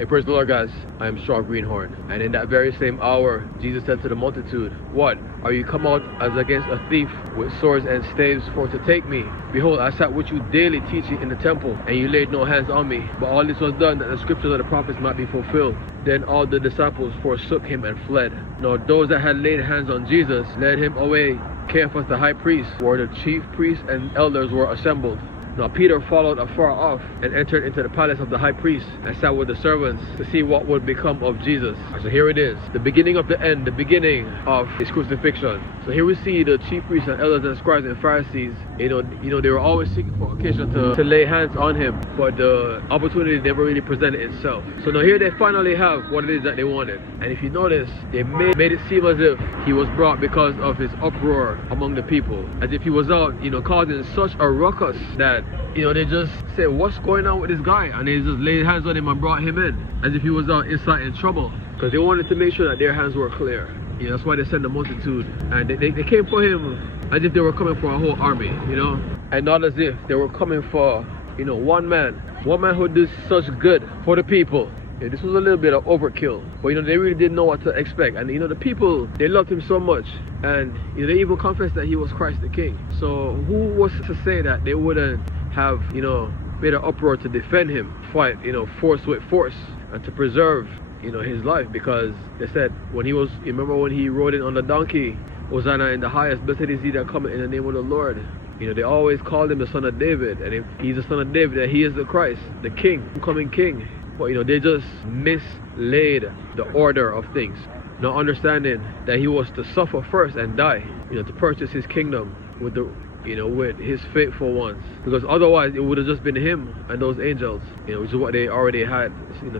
Hey, praise the Lord, guys. I am Straw Greenhorn. And in that very same hour, Jesus said to the multitude, "What? Are you come out as against a thief with swords and staves for to take me? Behold, I sat with you daily teaching in the temple, and you laid no hands on me. But all this was done that the scriptures of the prophets might be fulfilled." Then all the disciples forsook him and fled. Now those that had laid hands on Jesus led him away. Caiaphas the high priest, where the chief priests and elders were assembled. Now Peter followed afar off and entered into the palace of the high priest and sat with the servants to see what would become of Jesus. So here it is, the beginning of the end, the beginning of his crucifixion. So here we see the chief priests and elders and scribes and Pharisees, you know, they were always seeking for occasion to lay hands on him, but the opportunity never really presented itself. So now here they finally have what it is that they wanted. And if you notice, they made it seem as if he was brought because of his uproar among the people, as if he was out, causing such a ruckus that they just said, "What's going on with this guy?" And they just laid hands on him and brought him in, as if he was out inciting trouble, because they wanted to make sure that their hands were clear. That's why they sent the multitude, and they came for him as if they were coming for a whole army, and not as if they were coming for one man who did such good for the people. This was a little bit of overkill, but they really didn't know what to expect. And the people, they loved him so much, and they even confessed that he was Christ the King. So who was to say that they wouldn't have made an uproar to defend him, fight force with force, and to preserve his life? Because they said, when he was, remember when he rode in on the donkey, "Hosanna in the highest, blessed is he that cometh in the name of the Lord." They always called him the son of David, and if he's the son of David, that he is the Christ, the king, coming king. But they just mislaid the order of things, not understanding that he was to suffer first and die, to purchase his kingdom with with his faithful ones. Because otherwise it would have just been him and those angels, which is what they already had,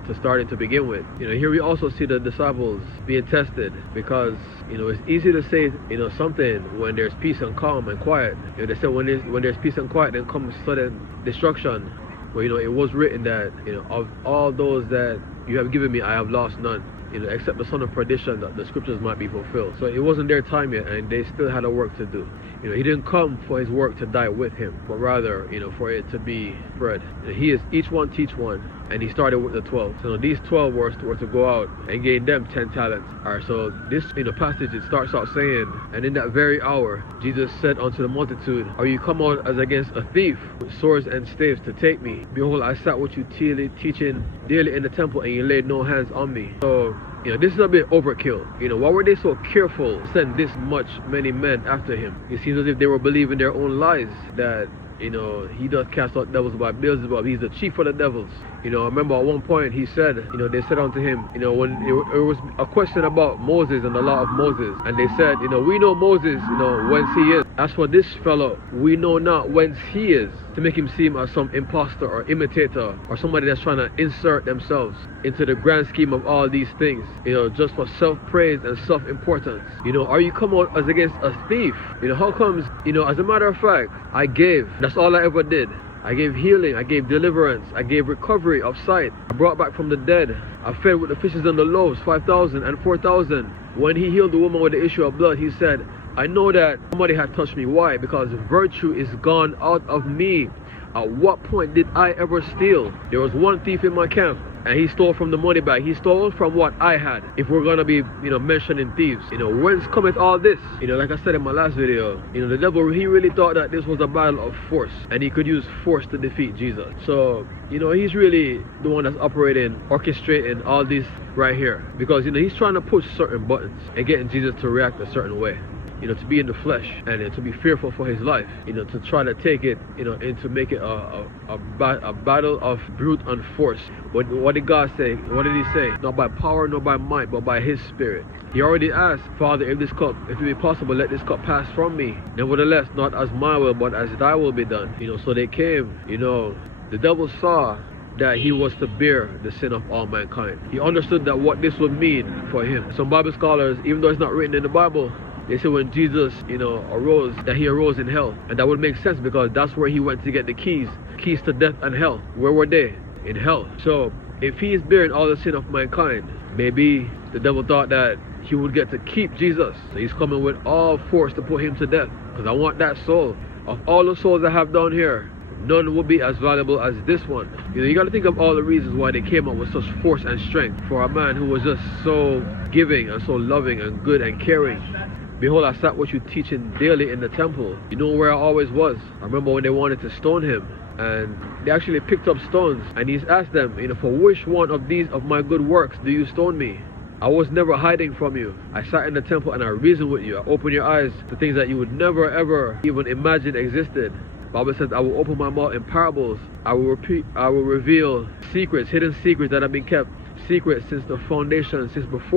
to start to begin with. Here we also see the disciples being tested, because it's easy to say something when there's peace and calm and quiet. They said when there's peace and quiet, then comes sudden destruction. But it was written that of all those that you have given me, I have lost none, except the son of perdition, that the scriptures might be fulfilled. So it wasn't their time yet, and they still had a work to do. He didn't come for his work to die with him, but rather for it to be spread. He is each one teach one, and he started with the 12. So these 12 were to go out and gain them 10 talents. Alright, so this passage, it starts out saying, "And in that very hour Jesus said unto the multitude, Are you come out as against a thief with swords and staves to take me? Behold, I sat with you teaching daily in the temple, and you laid no hands on me." So this is a bit overkill. Why were they so careful to send this many men after him? It seems as if they were believing their own lies, that he does cast out devils by Beelzebub. He's the chief of the devils. I remember at one point he said, they said unto him, when it was a question about Moses and the law of Moses, and they said, "We know Moses, whence he is. As for this fellow, we know not whence he is," to make him seem as some impostor or imitator, or somebody that's trying to insert themselves into the grand scheme of all these things, just for self-praise and self-importance. Are you come out as against a thief? How comes, as a matter of fact, I gave, that's all I ever did. I gave healing, I gave deliverance, I gave recovery of sight, I brought back from the dead, I fed with the fishes and the loaves, 5,000 and 4,000. When he healed the woman with the issue of blood, he said, "I know that somebody had touched me." Why? Because virtue is gone out of me. At what point did I ever steal? There was one thief in my camp, and he stole from the money bag. He stole from what I had. If we're gonna be, mentioning thieves, whence cometh all this? Like I said in my last video, the devil, he really thought that this was a battle of force, and he could use force to defeat Jesus. So, he's really the one that's operating, orchestrating all this right here, because he's trying to push certain buttons and getting Jesus to react a certain way. To be in the flesh, and to be fearful for his life, to try to take it, and to make it a battle of brute and force. What did God say? What did he say? Not by power, nor by might, but by his spirit. He already asked, "Father, if it be possible, let this cup pass from me. Nevertheless, not as my will, but as thy will be done." So they came, the devil saw that he was to bear the sin of all mankind. He understood that what this would mean for him. Some Bible scholars, even though it's not written in the Bible, they say when Jesus, arose, that he arose in hell. And that would make sense, because that's where he went to get the keys to death and hell. Where were they? In hell. So if he is bearing all the sin of mankind, maybe the devil thought that he would get to keep Jesus. So he's coming with all force to put him to death, because I want that soul. Of all the souls I have down here, none would be as valuable as this one. You know, you got to think of all the reasons why they came up with such force and strength for a man who was just so giving and so loving and good and caring. Behold, I sat with you teaching daily in the temple. You know where I always was. I remember when they wanted to stone him, and they actually picked up stones, and he's asked them, you know, for which one of these of my good works do you stone me? I was never hiding from you. I sat in the temple and I reasoned with you. I opened your eyes to things that you would never ever even imagine existed. Bible says, I will open my mouth in parables. I will reveal secrets, hidden secrets that have been kept secret since before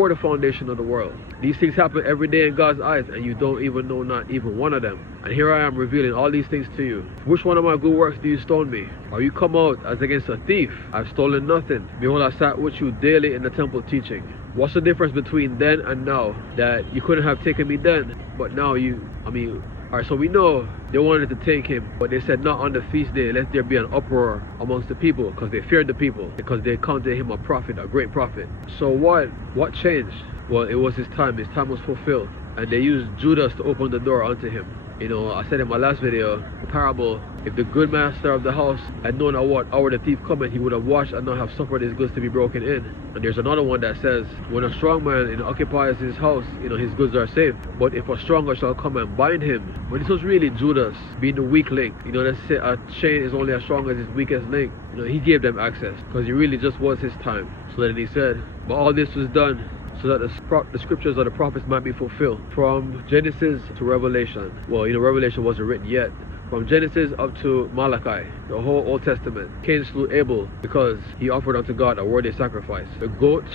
the foundation of the world. These things happen every day in God's eyes, and you don't even know not even one of them. And here I am revealing all these things to you. Which one of my good works do you stone me? Are you come out as against a thief? I've stolen nothing. Behold, I sat with you daily in the temple teaching. What's the difference between then and now? That you couldn't have taken me then, but now alright, so we know they wanted to take him, but they said not on the feast day, lest there be an uproar amongst the people, because they feared the people, because they counted him a prophet, a great prophet. So what changed? Well, it was his time was fulfilled, and they used Judas to open the door unto him. You know, I said in my last video, the parable, if the good master of the house had known at what hour the thief cometh, he would have watched and not have suffered his goods to be broken in. And there's another one that says, when a strong man occupies his house, you know, his goods are safe. But if a stronger shall come and bind him, but this was really Judas being the weak link. You know, let's say a chain is only as strong as its weakest link. You know, he gave them access because he really just was his time. So then he said, but all this was done so that the scriptures of the prophets might be fulfilled. From Genesis to Revelation. Well, you know, Revelation wasn't written yet. From Genesis up to Malachi, the whole Old Testament. Cain slew Abel because he offered unto God a worthy sacrifice. The goat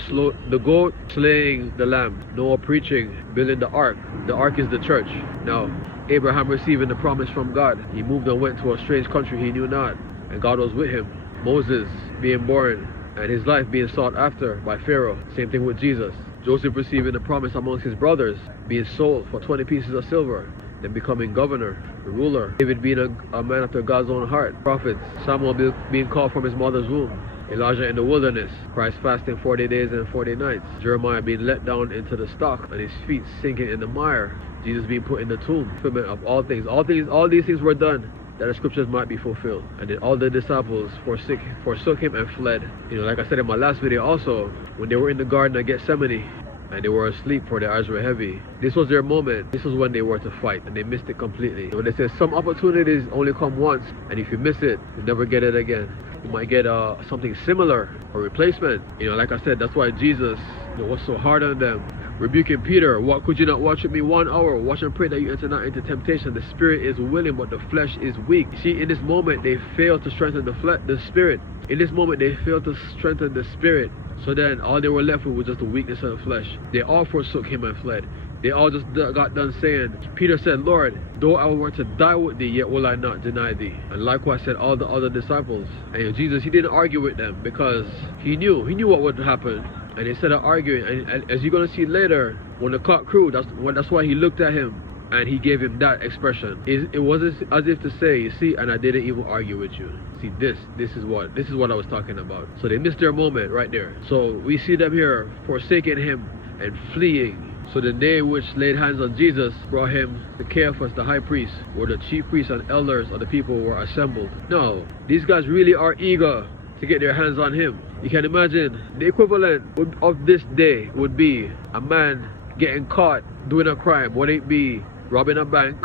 slaying the lamb. Noah preaching, building the ark. The ark is the church. Now, Abraham receiving the promise from God. He moved and went to a strange country he knew not, and God was with him. Moses being born and his life being sought after by Pharaoh. Same thing with Jesus. Joseph receiving the promise amongst his brothers, being sold for 20 pieces of silver, then becoming governor, the ruler. David being a man after God's own heart. Prophets, Samuel being called from his mother's womb. Elijah in the wilderness, Christ fasting 40 days and 40 nights. Jeremiah being let down into the stock and his feet sinking in the mire. Jesus being put in the tomb. Fulfillment of all things. All these things were done that the scriptures might be fulfilled. And then all the disciples forsook him and fled. You know, like I said in my last video also, when they were in the Garden of Gethsemane and they were asleep for their eyes were heavy, this was their moment. This was when they were to fight, and they missed it completely. When they say some opportunities only come once, and if you miss it, you never get it again. You might get something similar or replacement. You know, like I said, that's why Jesus, you know, was so hard on them. Rebuking Peter, what could you not watch with me 1 hour? Watch and pray that you enter not into temptation. The spirit is willing, but the flesh is weak. See, in this moment, they failed to strengthen the spirit. In this moment, they failed to strengthen the spirit. So then, all they were left with was just the weakness of the flesh. They all forsook him and fled. They all just got done saying, Peter said, Lord, though I were to die with thee, yet will I not deny thee. And likewise said all the other disciples. And Jesus, he didn't argue with them because he knew what would happen. And instead of arguing, and as you're going to see later, when the cock crowed, that's why he looked at him and he gave him that expression. It wasn't as if to say, you see, and I didn't even argue with you. See, this is what I was talking about. So they missed their moment right there. So we see them here forsaking him and fleeing. So the day which laid hands on Jesus brought him to Caiaphas, the high priest, where the chief priests and elders of the people were assembled. No, these guys really are eager to get their hands on him. You can imagine the equivalent of this day would be a man getting caught doing a crime, whether it be robbing a bank,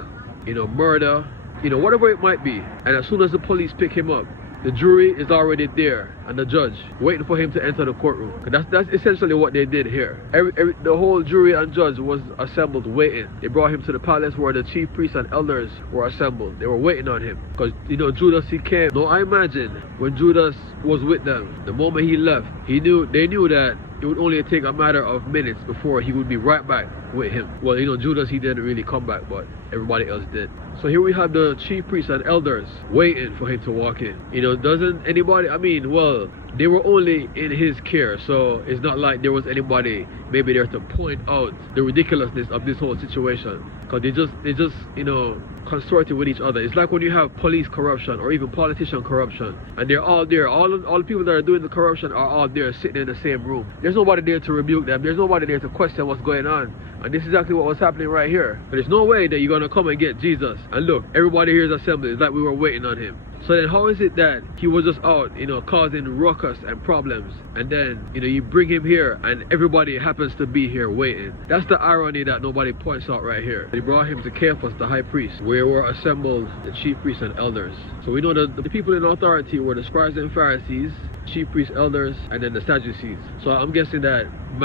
you know, murder, you know, whatever it might be. And as soon as the police pick him up, the jury is already there and the judge waiting for him to enter the courtroom. That's essentially what they did here. The whole jury and judge was assembled waiting. They brought him to the palace where the chief priests and elders were assembled. They were waiting on him because, you know, Judas, he came. Now I imagine when Judas was with them, the moment he left, they knew that it would only take a matter of minutes before he would be right back with him. Well, you know, Judas, he didn't really come back, but everybody else did. So here we have the chief priests and elders waiting for him to walk in. You know, doesn't anybody, I mean, well, they were only in his care, so it's not like there was anybody maybe there to point out the ridiculousness of this whole situation, because they just you know, consorted with each other. It's like when you have police corruption or even politician corruption, and they're all there, all the people that are doing the corruption are all there sitting in the same room. There's nobody there to rebuke them. There's nobody there to question what's going on. And this is exactly what was happening right here. But there's no way that you're gonna come and get Jesus. And look, everybody here is assembled. It's like we were waiting on him. So then how is it that he was just out, causing ruckus and problems, and then, you bring him here and everybody happens to be here waiting? That's the irony that nobody points out right here. They brought him to Caiaphas, the high priest, where were assembled the chief priests and elders. So we know that the people in authority were the scribes and Pharisees, chief priests, elders, and then the Sadducees. So I'm guessing that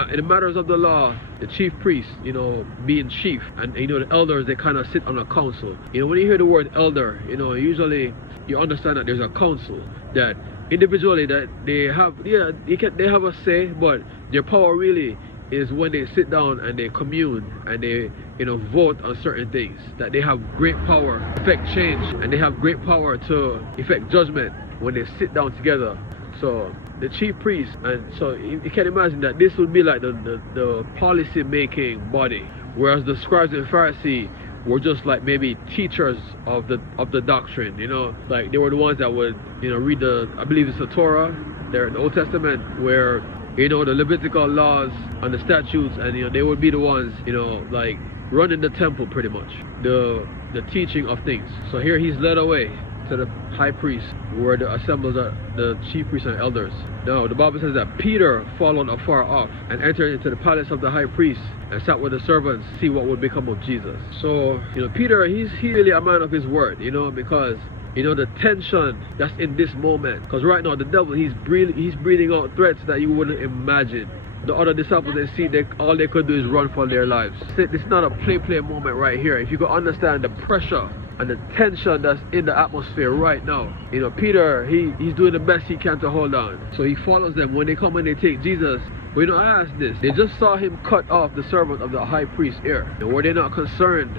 in the matters of the law, the chief priests, being chief, and the elders, they kind of sit on a council. When you hear the word elder, usually you understand that there's a council that individually that they have, they have a say, but their power really is when they sit down and they commune and they vote on certain things, that they have great power to effect change, and they have great power to effect judgment when they sit down together. So the chief priest, and so you can imagine that this would be like the policy making body, whereas the scribes and Pharisees were just like maybe teachers of the doctrine, like they were the ones that would read I believe it's the Torah there in the Old Testament, where the Levitical laws and the statutes, and they would be the ones like running the temple, pretty much the teaching of things. So here he's led away to the high priest, where the assembled the chief priests and elders. Now the Bible says that Peter followed afar off and entered into the palace of the high priest and sat with the servants to see what would become of Jesus. So Peter, he's really a man of his word, because the tension that's in this moment, because right now the devil, he's breathing out threats that you wouldn't imagine. The other disciples, they see all they could do is run for their lives. This is not a play moment right here. If you could understand the pressure and the tension that's in the atmosphere right now, Peter, he's doing the best he can to hold on. So he follows them when they come and they take Jesus. But I ask this, they just saw him cut off the servant of the high priest's ear. Were they not concerned,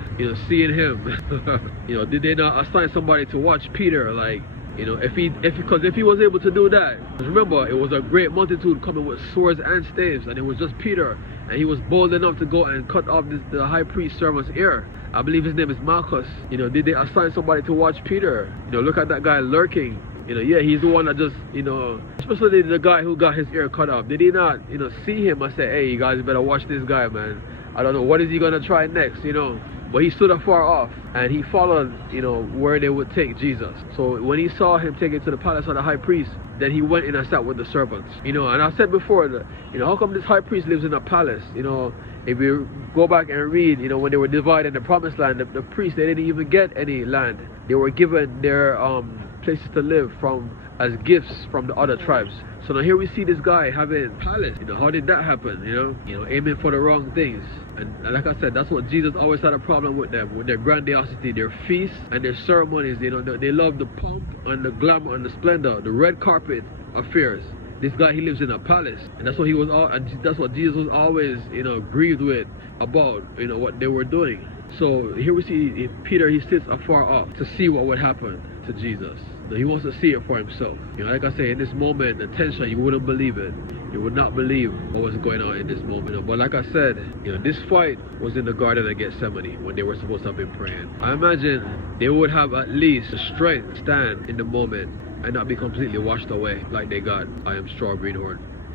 seeing him? Did they not assign somebody to watch Peter? Like, because if he was able to do that, remember, it was a great multitude coming with swords and staves, and it was just Peter, and he was bold enough to go and cut off the high priest's servant's ear. I believe his name is Malchus. Did they assign somebody to watch Peter? Look at that guy lurking. Yeah, he's the one that just, especially the guy who got his ear cut off. Did he not, see him and say, hey, you guys better watch this guy, man. I don't know, what is he gonna try next, But he stood afar off and he followed, where they would take Jesus. So when he saw him taken to the palace of the high priest, then he went in and sat with the servants. And I said before that, how come this high priest lives in a palace? If you go back and read, when they were dividing the promised land, the priests, they didn't even get any land. They were given their places to live as gifts from the other tribes. So now here we see this guy having palace. How did that happen? Aiming for the wrong things. And like I said, that's what Jesus always had a problem with them, with their grandiosity, their feasts and their ceremonies. They love the pomp and the glamour and the splendor, the red carpet affairs. This guy, he lives in a palace, and that's what that's what Jesus was always, grieved with about, what they were doing. So here we see Peter, he sits afar off to see what would happen to Jesus. He wants to see it for himself. Like I say, in this moment, the tension, you wouldn't believe it. You would not believe what was going on in this moment. But like I said, this fight was in the Garden of Gethsemane when they were supposed to have been praying. I imagine they would have at least the strength to stand in the moment and not be completely washed away like they got. I am Straw Greenhorn.